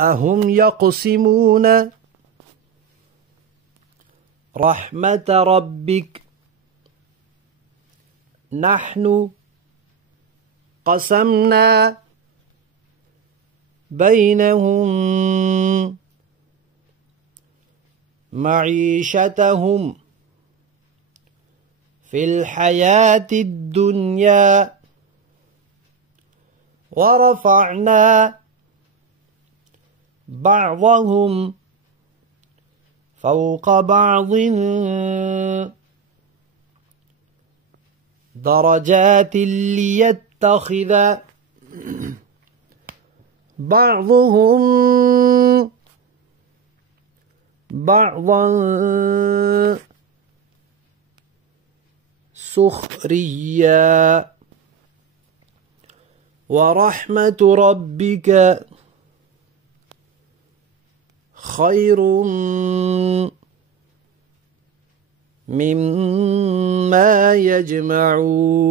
أهم يقسمون رحمة ربك نحن قسمنا بينهم معيشتهم في الحياة الدنيا ورفعنا بعضهم فوق بعض درجات ليتخذ بعضهم بعضا سخريا ورحمة ربك خير مما يجمعون